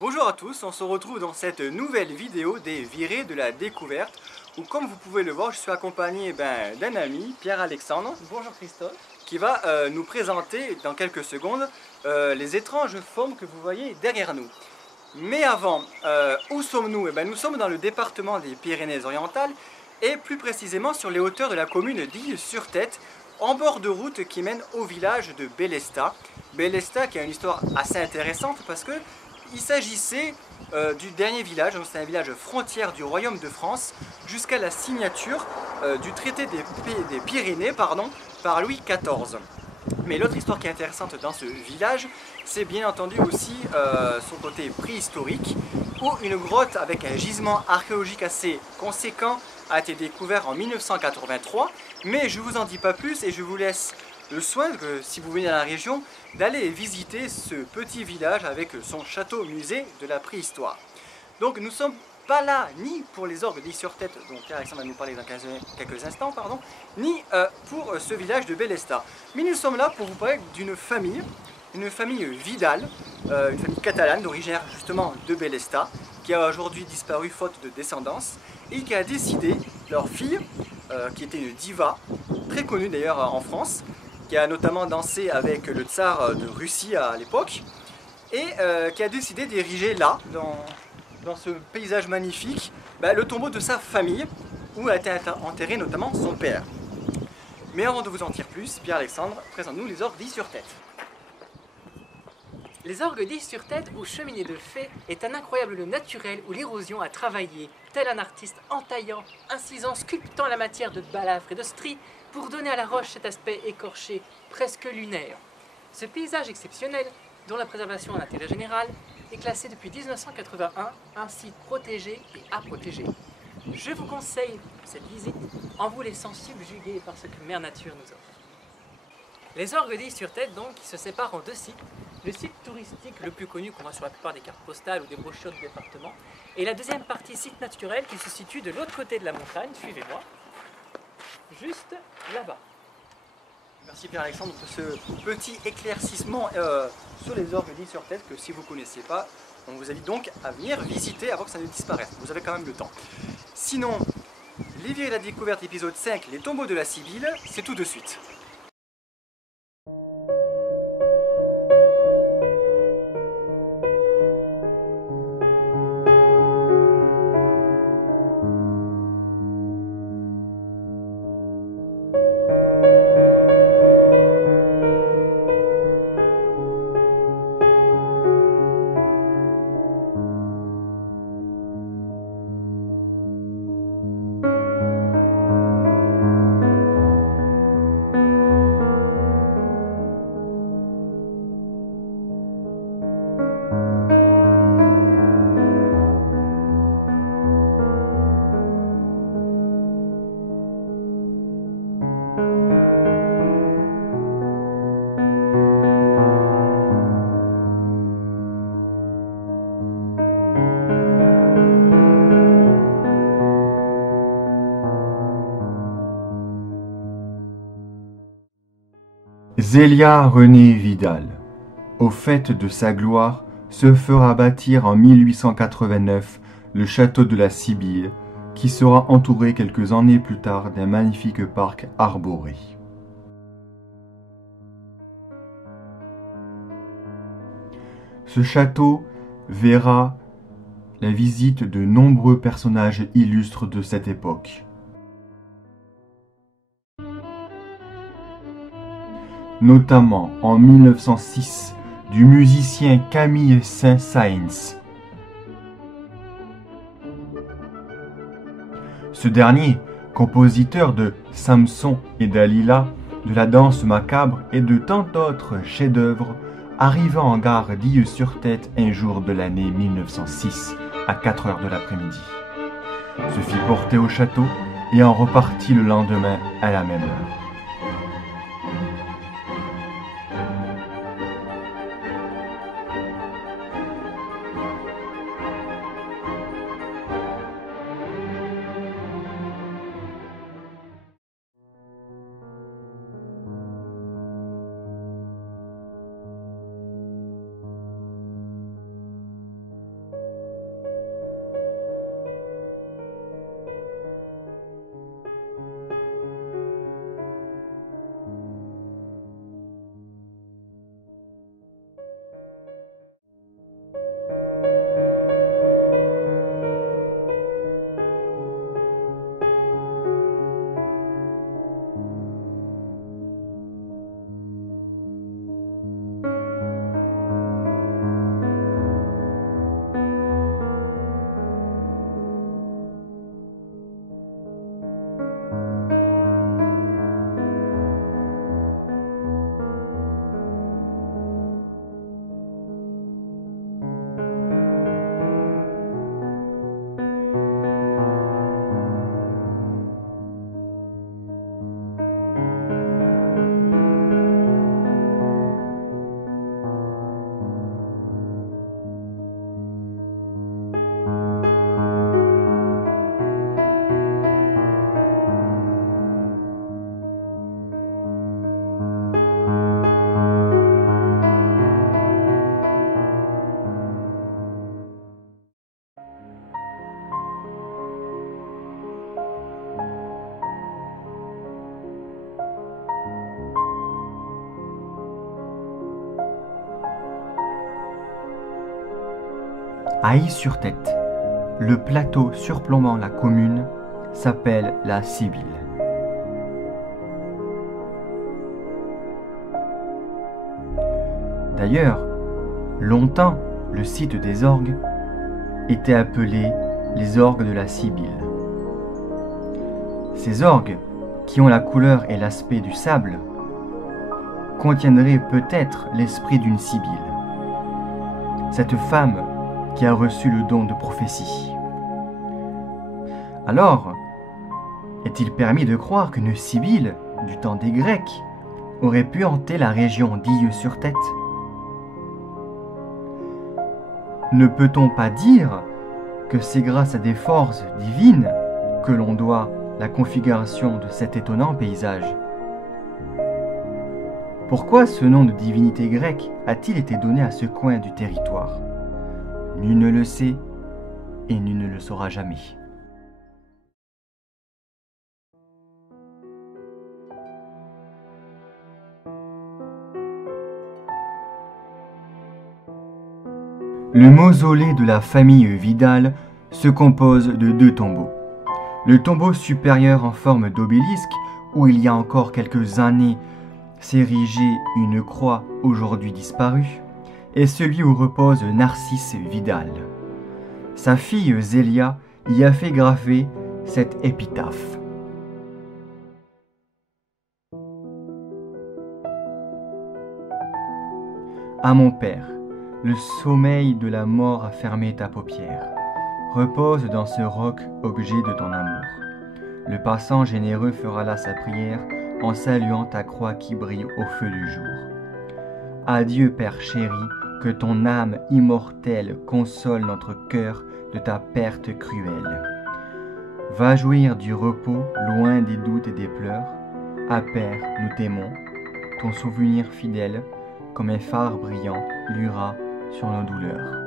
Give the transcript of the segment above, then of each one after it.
Bonjour à tous, on se retrouve dans cette nouvelle vidéo des virées de la découverte où, comme vous pouvez le voir, je suis accompagné d'un ami, Pierre-Alexandre. Bonjour Christophe. Qui va nous présenter dans quelques secondes les étranges formes que vous voyez derrière nous. Mais avant, où sommes-nous? Nous sommes dans le département des Pyrénées-Orientales et plus précisément sur les hauteurs de la commune d'Isle-sur-Tête, en bord de route qui mène au village de Bélestat. Bélestat qui a une histoire assez intéressante parce que il s'agissait du dernier village, c'est un village frontière du royaume de France, jusqu'à la signature du traité des Pyrénées par Louis XIV. Mais l'autre histoire qui est intéressante dans ce village, c'est bien entendu aussi son côté préhistorique, où une grotte avec un gisement archéologique assez conséquent a été découvert en 1983, mais je ne vous en dis pas plus et je vous laisse le soin, si vous venez à la région, d'aller visiter ce petit village avec son château-musée de la préhistoire. Donc nous ne sommes pas là ni pour les orgues d'Isle-sur-Tête, dont Pierre-Alexandre va nous parler dans quelques instants, ni pour ce village de Bélestat. Mais nous sommes là pour vous parler d'une famille Vidal, une famille catalane d'origine justement de Bélestat, qui a aujourd'hui disparu faute de descendance, et qui a décidé, leur fille, qui était une diva, très connue d'ailleurs en France, qui a notamment dansé avec le tsar de Russie à l'époque, et qui a décidé d'ériger là, dans ce paysage magnifique, le tombeau de sa famille, où a été enterré notamment son père. Mais avant de vous en dire plus, Pierre-Alexandre, présente-nous les orgues d'Isle-sur-Tête. Les orgues d'Isle-sur-Tête ou cheminée de fée est un incroyable lieu naturel où l'érosion a travaillé, tel un artiste entaillant, incisant, sculptant la matière de balafre et de stries pour donner à la roche cet aspect écorché, presque lunaire. Ce paysage exceptionnel, dont la préservation en intérêt général, est classé depuis 1981 un site protégé et à protéger. Je vous conseille cette visite en vous laissant subjuguer par ce que Mère Nature nous offre. Les orgues d'Isle-sur-Tête donc qui se séparent en deux sites. Le site touristique le plus connu qu'on voit sur la plupart des cartes postales ou des brochures du département, et la deuxième partie site naturel qui se situe de l'autre côté de la montagne, suivez-moi, juste là-bas. Merci Pierre-Alexandre pour ce petit éclaircissement sur les orgues d'Is-sur-Tête que si vous ne connaissez pas, on vous invite donc à venir visiter avant que ça ne disparaisse. Vous avez quand même le temps. Sinon, Livia et la découverte épisode 5, les tombeaux de la Sibylle, c'est tout de suite. Zélia Renée Vidal, au faîte de sa gloire, se fera bâtir en 1889 le château de la Sibylle, qui sera entouré quelques années plus tard d'un magnifique parc arboré. Ce château verra la visite de nombreux personnages illustres de cette époque. Notamment en 1906 du musicien Camille Saint-Saëns. Ce dernier, compositeur de Samson et Dalila, de la danse macabre et de tant d'autres chefs-d'œuvre, arriva en gare d'Is-sur-Tête un jour de l'année 1906 à 4 heures de l'après-midi. Se fit porter au château et en repartit le lendemain à la même heure. À Is-sur-Tête, le plateau surplombant la commune s'appelle la Sibylle. D'ailleurs, longtemps, le site des orgues était appelé les orgues de la Sibylle. Ces orgues, qui ont la couleur et l'aspect du sable, contiendraient peut-être l'esprit d'une Sibylle, cette femme qui a reçu le don de prophétie. Alors, est-il permis de croire qu'une Sibylle, du temps des Grecs, aurait pu hanter la région d'Is-sur-Tête? Ne peut-on pas dire que c'est grâce à des forces divines que l'on doit la configuration de cet étonnant paysage? Pourquoi ce nom de divinité grecque a-t-il été donné à ce coin du territoire? Nul ne le sait et nul ne le saura jamais. Le mausolée de la famille Vidal se compose de 2 tombeaux. Le tombeau supérieur en forme d'obélisque, où il y a encore quelques années s'érigeait une croix aujourd'hui disparue, est celui où repose Narcisse Vidal. Sa fille Zélia y a fait graver cette épitaphe. À mon père, le sommeil de la mort a fermé ta paupière. Repose dans ce roc, objet de ton amour. Le passant généreux fera là sa prière en saluant ta croix qui brille au feu du jour. Adieu, Père chéri, que ton âme immortelle console notre cœur de ta perte cruelle. Va jouir du repos, loin des doutes et des pleurs. À Père, nous t'aimons, ton souvenir fidèle, comme un phare brillant, luira sur nos douleurs.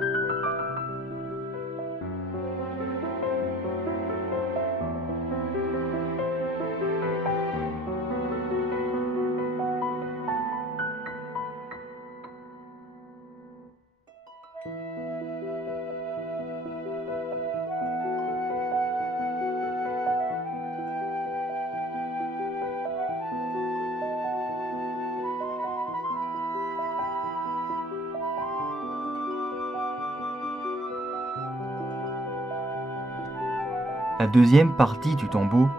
La deuxième partie du tombeau,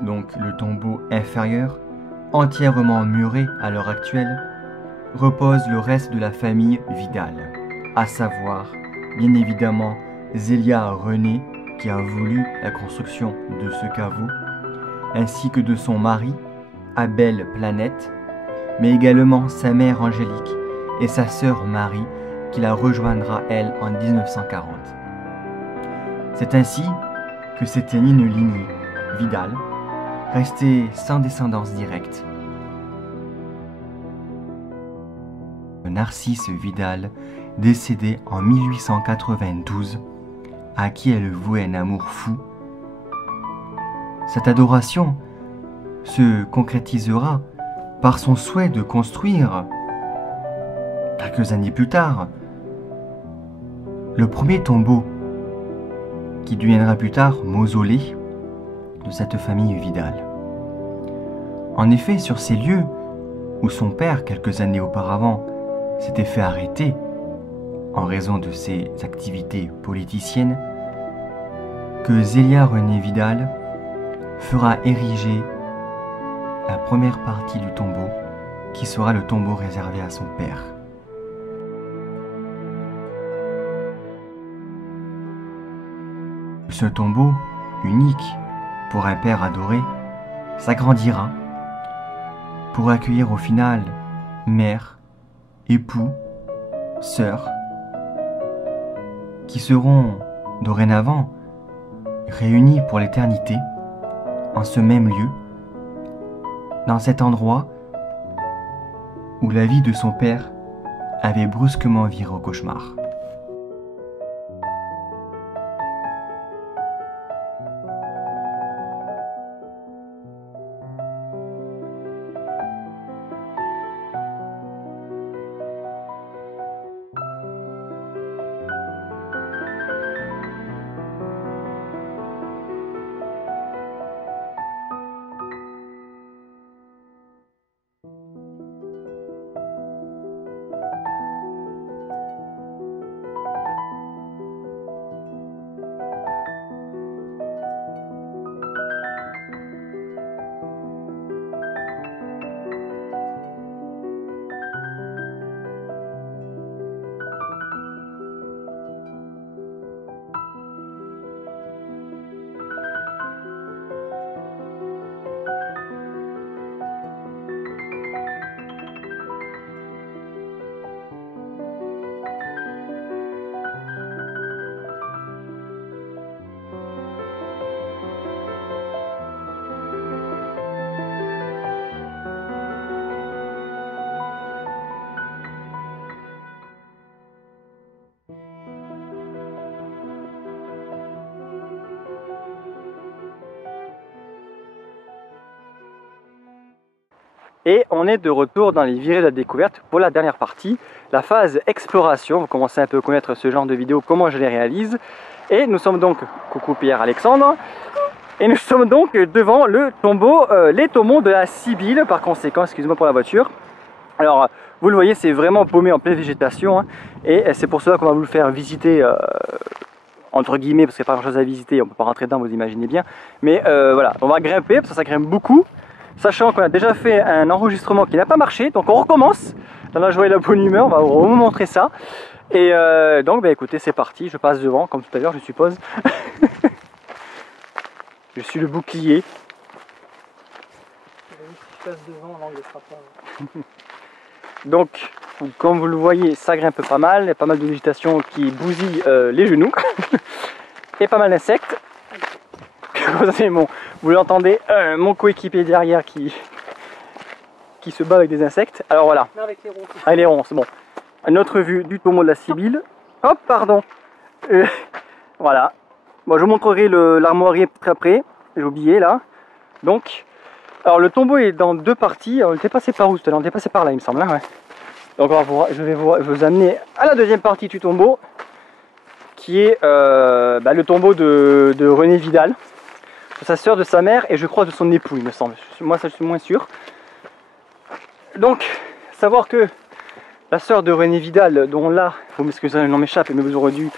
donc le tombeau inférieur, entièrement muré à l'heure actuelle, repose le reste de la famille Vidal, à savoir, bien évidemment, Zélia René, qui a voulu la construction de ce caveau, ainsi que de son mari, Abel Planète, mais également sa mère Angélique et sa sœur Marie, qui la rejoindra elle en 1940. C'est ainsi que s'éteignit une lignée, Vidal, restée sans descendance directe. Narcisse Vidal, décédé en 1892, à qui elle vouait un amour fou. Cette adoration se concrétisera par son souhait de construire, quelques années plus tard, le premier tombeau qui deviendra plus tard mausolée de cette famille Vidal. En effet, sur ces lieux où son père, quelques années auparavant, s'était fait arrêter en raison de ses activités politiciennes, que Zélia René Vidal fera ériger la première partie du tombeau qui sera le tombeau réservé à son père. Ce tombeau, unique pour un père adoré, s'agrandira pour accueillir au final mère, époux, sœurs, qui seront dorénavant réunis pour l'éternité en ce même lieu, dans cet endroit où la vie de son père avait brusquement viré au cauchemar. Et on est de retour dans les virées de la découverte pour la dernière partie, la phase exploration. Vous commencez un peu à connaître ce genre de vidéos, comment je les réalise. Et nous sommes donc, coucou Pierre-Alexandre, et nous sommes donc devant le tombeau, les tombeaux de la Sibylle par conséquent, excusez-moi pour la voiture. Alors, vous le voyez, c'est vraiment paumé en pleine végétation, hein, et c'est pour cela qu'on va vous le faire visiter, entre guillemets, parce qu'il n'y a pas grand chose à visiter, on ne peut pas rentrer dedans, vous imaginez bien. Mais voilà, on va grimper, parce que ça grimpe beaucoup. Sachant qu'on a déjà fait un enregistrement qui n'a pas marché, donc on recommence dans la joie et la bonne humeur, on va vous montrer ça. Et donc bah, écoutez, c'est parti, je passe devant, comme tout à l'heure je suppose. Je suis le bouclier. Si je passe devant, l'angle ne sera pas... Donc, comme vous le voyez, ça grimpe pas mal, il y a pas mal de végétation qui bousille les genoux. Et pas mal d'insectes. Vous l'entendez, mon coéquipier derrière qui se bat avec des insectes. Alors voilà. Non, avec les ronces. Ah, les ronces, bon. Une autre vue du tombeau de la Sibylle. Hop, pardon. Voilà. Bon, je vous montrerai l'armoirie très après. J'ai oublié là. Donc, alors le tombeau est dans deux parties. Alors, on était passé par où? On était passé par là, il me semble. Hein, ouais. Donc je vais vous amener à la deuxième partie du tombeau, qui est le tombeau de René Vidal. De sa sœur, de sa mère et je crois de son époux, il me semble. Moi, ça, je suis moins sûr. Donc, savoir que la sœur de René Vidal, dont là, vous m'excusez, le nom m'échappe, mais vous aurez dû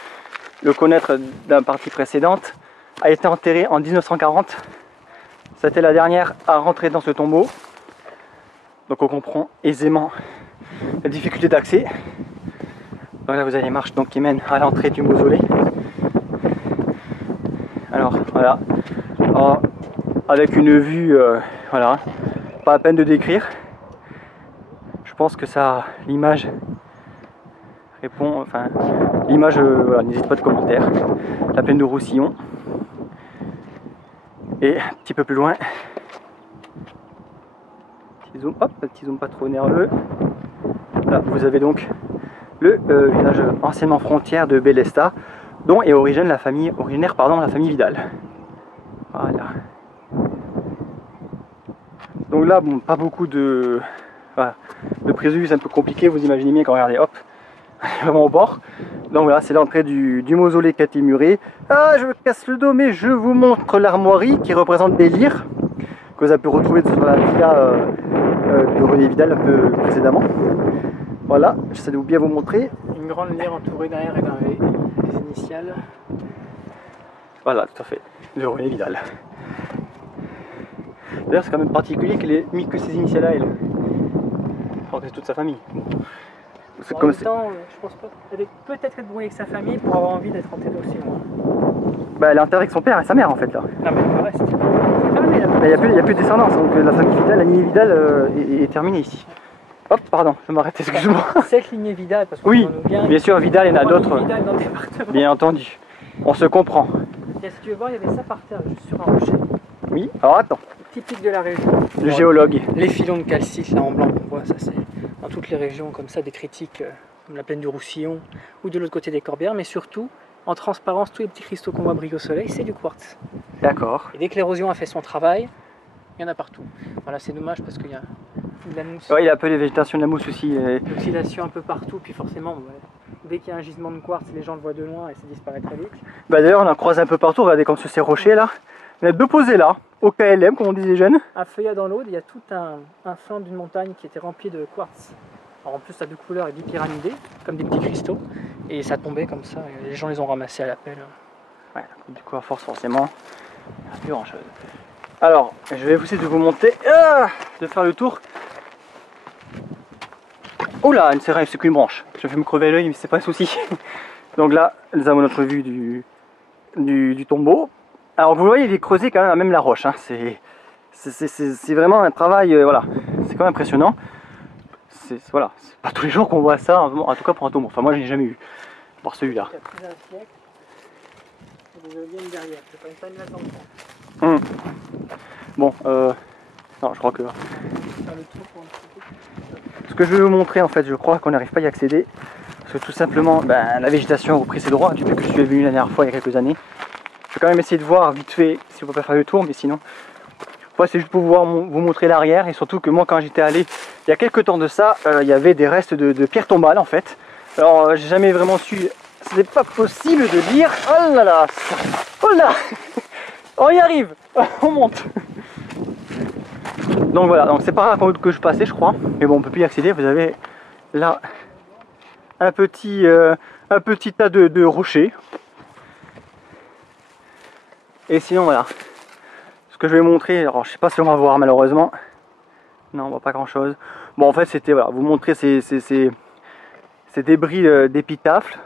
le connaître d'une partie précédente, a été enterrée en 1940. C'était la dernière à rentrer dans ce tombeau. Donc, on comprend aisément la difficulté d'accès. Donc là, vous avez les marches donc, qui mènent à l'entrée du mausolée. Alors, voilà. Alors, avec une vue, voilà, pas à peine de décrire. Je pense que ça, l'image répond, enfin, l'image, voilà, n'hésite pas de commentaire. La plaine de Roussillon. Et un petit peu plus loin, petit zoom, hop, petit zoom pas trop nerveux. Là, vous avez donc le village anciennement frontière de Bélestat, dont est originaire la famille Vidal. Voilà. Donc là, bon, pas beaucoup de, voilà, de prévus, c'est un peu compliqué, vous imaginez bien quand regardez, hop, vraiment au bord. Donc voilà, c'est l'entrée du mausolée qui a été muré. Ah, je me casse le dos, mais je vous montre l'armoirie qui représente des lyres que vous avez pu retrouver sur la villa de René Vidal un peu précédemment. Voilà, j'essaie de bien vous montrer. Une grande lyre entourée derrière et gravée, les initiales. Voilà, tout à fait, de René Vidal. D'ailleurs, c'est quand même particulier qu'elle ait mis que ses initiales à elle. Alors que c'est toute sa famille. En même temps, je pense pas. Elle devait peut-être être brouillée avec sa famille pour avoir envie d'être enterrée aussi loin. Bah, elle est enterrée avec son père et sa mère en fait là. Non, mais le reste. Il n'y a plus de descendance, donc la famille Vidal, la lignée Vidal est terminée ici. Hop, pardon, je m'arrête, excuse-moi. Cette lignée Vidal, parce que oui, bien sûr, Vidal, il y en a d'autres. Bien entendu, on se comprend. Et si tu veux voir, il y avait ça par terre, juste sur un rocher. Oui, alors attends. Typique de la région. Le géologue. Les filons de calcite là en blanc qu'on voit, ça c'est dans toutes les régions comme ça, des critiques comme la plaine du Roussillon ou de l'autre côté des Corbières, mais surtout en transparence, tous les petits cristaux qu'on voit briller au soleil, c'est du quartz. D'accord. Et dès que l'érosion a fait son travail, il y en a partout. Voilà, c'est dommage parce qu'il y a de la mousse. Oui, il y a un peu les végétations de la mousse aussi. L'oxydation un peu partout, puis forcément, dès qu'il y a un gisement de quartz, les gens le voient de loin et ça disparaît très vite. Bah d'ailleurs, on en croise un peu partout, regardez comme sur ces rochers là. Il y en a deux posés là, au KLM, comme on disait jeunes. À Feuillat dans l'Aude, il y a tout un flanc d'une montagne qui était rempli de quartz. Alors en plus, ça a deux couleurs et bipyramidé, comme des petits cristaux. Et ça tombait comme ça, et les gens les ont ramassés à la pelle. Ouais, du coup, à force, forcément, il n'y a plus grand chose. Alors, je vais essayer de vous monter, de faire le tour. Oh là, c'est qu'une branche. Je vais me crever l'œil, mais c'est pas un souci. Donc là, nous avons notre vue du tombeau. Alors vous voyez, il est creusé quand même la roche. Hein. C'est vraiment un travail, voilà, c'est quand même impressionnant. Voilà, c'est pas tous les jours qu'on voit ça, en tout cas pour un tombeau. Enfin moi je n'ai jamais eu, pour celui-là. Il y a plus d'un siècle, et vous viennent derrière, c'est pas une là dans le fond. Bon, non, je crois que... Ce que je vais vous montrer en fait, je crois qu'on n'arrive pas à y accéder. Parce que tout simplement, la végétation a repris ses droits depuis que je suis venu la dernière fois il y a quelques années. Je vais quand même essayer de voir vite fait si on peut pas faire le tour, mais sinon Enfin, c'est juste pour vous montrer l'arrière, et surtout que moi quand j'étais allé il y a quelques temps de ça, il y avait des restes de pierres tombales en fait. Alors j'ai jamais vraiment su, ce n'est pas possible de dire, oh là là, oh là, on y arrive, on monte. Donc voilà, donc c'est par là que je passais je crois, mais bon on peut plus y accéder, vous avez là un petit tas de rochers. Et sinon voilà, ce que je vais montrer, alors je sais pas si on va voir malheureusement, non on voit pas grand chose. Bon en fait c'était, voilà, vous montrer ces débris d'épitaphes.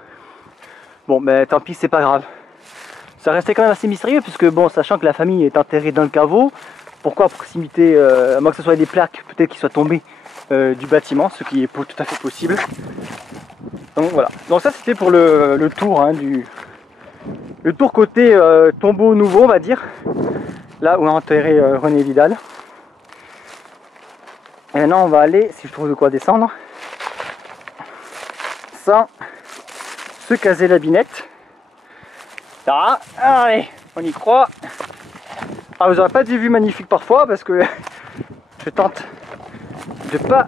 Bon ben tant pis, c'est pas grave. Ça restait quand même assez mystérieux puisque bon, sachant que la famille est enterrée dans le caveau, pourquoi à proximité, à moins que ce soit des plaques peut-être qui soient tombées du bâtiment, ce qui est tout à fait possible. Donc voilà, donc ça c'était pour le tour hein, le tour côté tombeau nouveau on va dire, là où est enterré René Vidal. Et maintenant on va aller, si je trouve de quoi descendre, sans se caser la binette. Ah, allez, on y croit. Ah, vous n'aurez pas des vues magnifiques parfois parce que je tente de pas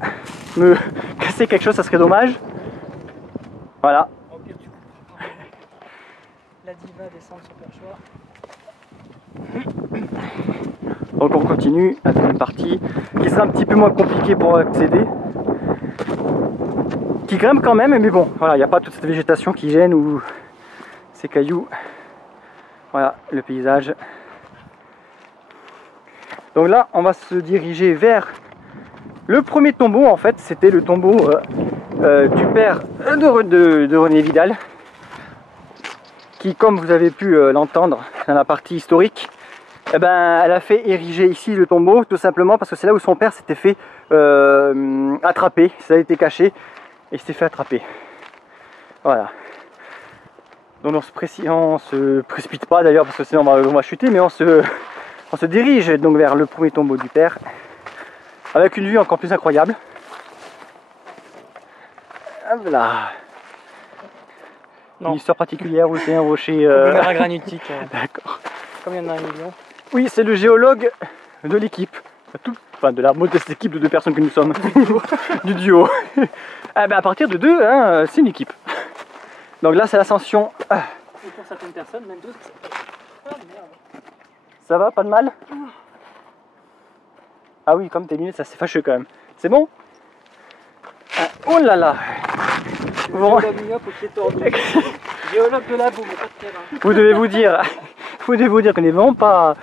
me casser quelque chose, ça serait dommage. Voilà. La diva descend sur perchoir. Donc on continue à une partie qui sera un petit peu moins compliquée pour accéder, qui grimpe quand même, mais bon, voilà, il n'y a pas toute cette végétation qui gêne ou ces cailloux. Voilà le paysage. Donc là, on va se diriger vers le premier tombeau. En fait, c'était le tombeau du père de René Vidal, qui, comme vous avez pu l'entendre dans la partie historique, eh ben, elle a fait ériger ici le tombeau, tout simplement parce que c'est là où son père s'était fait attraper. Ça a été caché et il s'est fait attraper. Voilà. Donc on se précipite pas d'ailleurs parce que sinon on va chuter, mais on se dirige donc vers le premier tombeau du père avec une vue encore plus incroyable. Voilà. Une histoire particulière où c'est un rocher. Boomerang granitique. D'accord. Comme il y en a un million. Oui, c'est le géologue de l'équipe. Enfin, de la modeste équipe de 2 personnes que nous sommes. Du duo. Ah ben, à partir de 2, hein, c'est une équipe. Donc là, c'est l'ascension. Et pour certaines personnes, même d'autres. Ah merde. Ça va, pas de mal? Ah oui, comme t'es lunettes, ça c'est fâcheux quand même. C'est bon? Ah, oh là là. Bon. Géologue de la boue, mais pas de terrain. Vous devez vous dire qu'on est vraiment pas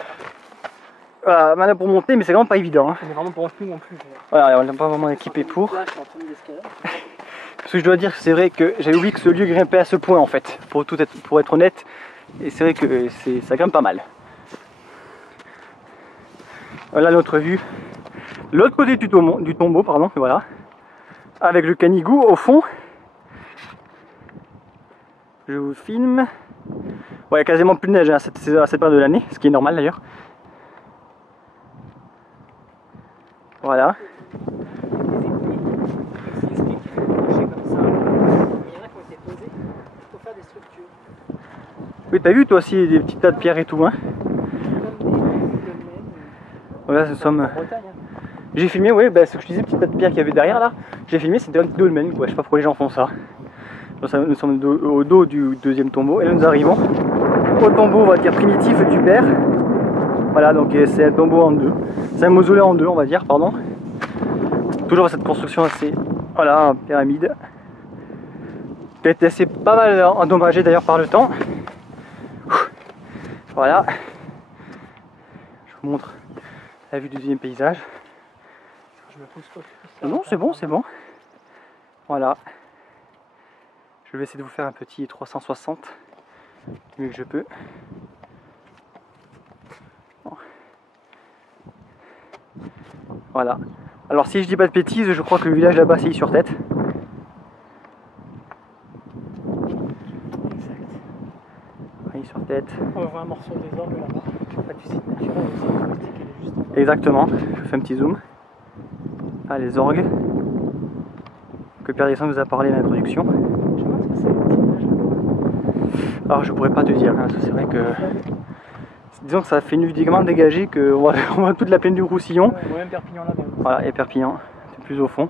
malin pour monter, mais c'est vraiment pas évident. Hein. On est vraiment pour nous non plus. Voilà, on n'est pas vraiment équipé pour. Là, je suis en train d'escalader. Parce que je dois dire que c'est vrai que j'avais oublié que ce lieu grimpait à ce point en fait, pour être honnête. Et c'est vrai que ça grimpe pas mal. Voilà notre vue. L'autre côté du tombeau, pardon, voilà. Avec le canigou au fond. Je vous filme. Ouais, il y a quasiment plus de neige hein, à cette période de l'année, ce qui est normal d'ailleurs. Voilà. Oui, t'as vu toi aussi des petits tas de pierres et tout, hein. Voilà, nous sommes. J'ai filmé, ouais, bah, ce que je disais, petit tas de pierres qu'il y avait derrière là. J'ai filmé, c'était un petit dolmen, quoi. Je sais pas pourquoi les gens font ça. Donc, nous sommes au dos du deuxième tombeau et là nous arrivons au tombeau, on va dire primitif du père. Voilà, donc c'est un tombeau en deux. C'est un mausolée en deux, on va dire, pardon. Toujours cette construction assez, voilà, pyramide. Qui a été assez pas mal endommagée d'ailleurs par le temps. Voilà. Je vous montre la vue du deuxième paysage. Je me pousse pas. Non, c'est bon, c'est bon. Voilà. Je vais essayer de vous faire un petit 360 du mieux que je peux. Bon. Voilà. Alors si je dis pas de bêtises, je crois que le village là-bas c'est sur tête. Oui, sur tête. On va voir un morceau des orgues là-bas. La visite naturelle aussi, elle est juste en bas. Exactement. Je fais un petit zoom. Ah, les orgues que Père Descend nous a parlé dans l'introduction. Je pense que c'est un petit village là-bas. Alors je pourrais pas te dire, hein. C'est vrai que disons que ça fait une vue tellement dégagée qu'on voit, on voit toute la plaine du Roussillon. On voit même Perpignan là-bas. Voilà, et Perpignan, c'est plus au fond.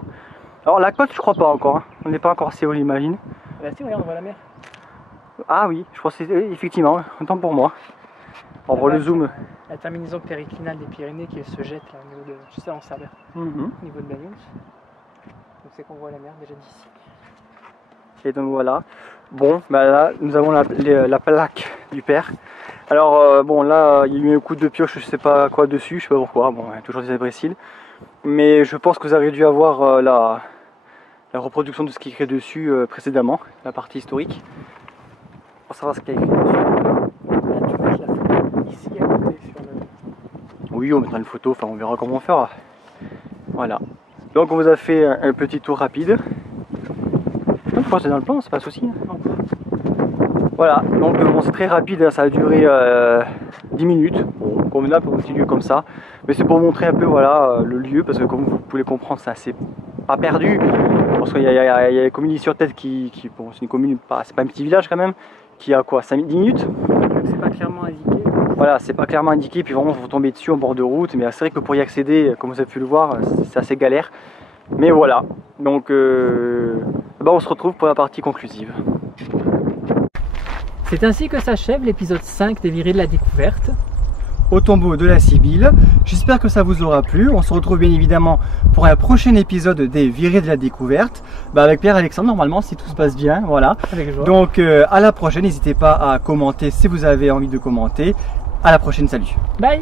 Alors la côte, je crois pas encore, hein. On n'est pas encore assez haut, j'imagine. Là, si, regarde, on voit la mer. Ah oui, je crois que c'est effectivement, autant pour moi. On va voir le zoom. La terminaison périclinale des Pyrénées qui se jette là au niveau de, je sais, en Sardaigne, au niveau de Bagnols. Donc c'est qu'on voit la mer déjà d'ici. Et donc voilà. Bon, bah là, nous avons la plaque du père. Alors bon, là, il y a eu un coup de pioche, je sais pas quoi dessus, je sais pas pourquoi. Bon, il y a toujours des imbéciles. Mais je pense que vous avez dû avoir la reproduction de ce qui est écrit dessus précédemment, la partie historique. Pour savoir ce qu'il y a écrit dessus. Là, tu vois la photo ici à côté sur le. Oui, on mettra une photo, enfin on verra comment on fera. Voilà. Donc on vous a fait un petit tour rapide. Je crois que c'est dans le plan, c'est pas un souci. Voilà, donc bon, c'est très rapide, ça a duré 10 minutes. Bon, convenable, on continue comme ça. Mais c'est pour montrer un peu voilà, le lieu, parce que comme vous pouvez le comprendre, c'est assez pas perdu. Parce qu'il y a les communes sur tête qui bon, c'est une commune, c'est pas un petit village quand même, qui a quoi, 10 minutes. C'est pas clairement indiqué. Voilà, c'est pas clairement indiqué, puis vraiment vous tombez dessus en bord de route, mais c'est vrai que pour y accéder, comme vous avez pu le voir, c'est assez galère. Mais voilà, donc on se retrouve pour la partie conclusive. C'est ainsi que s'achève l'épisode 5 des Virées de la Découverte. Au tombeau de la Sibylle. J'espère que ça vous aura plu. On se retrouve bien évidemment pour un prochain épisode des Virées de la Découverte. Avec Pierre-Alexandre normalement si tout se passe bien. Voilà. Avec joie. Donc à la prochaine. N'hésitez pas à commenter si vous avez envie de commenter. À la prochaine. Salut. Bye.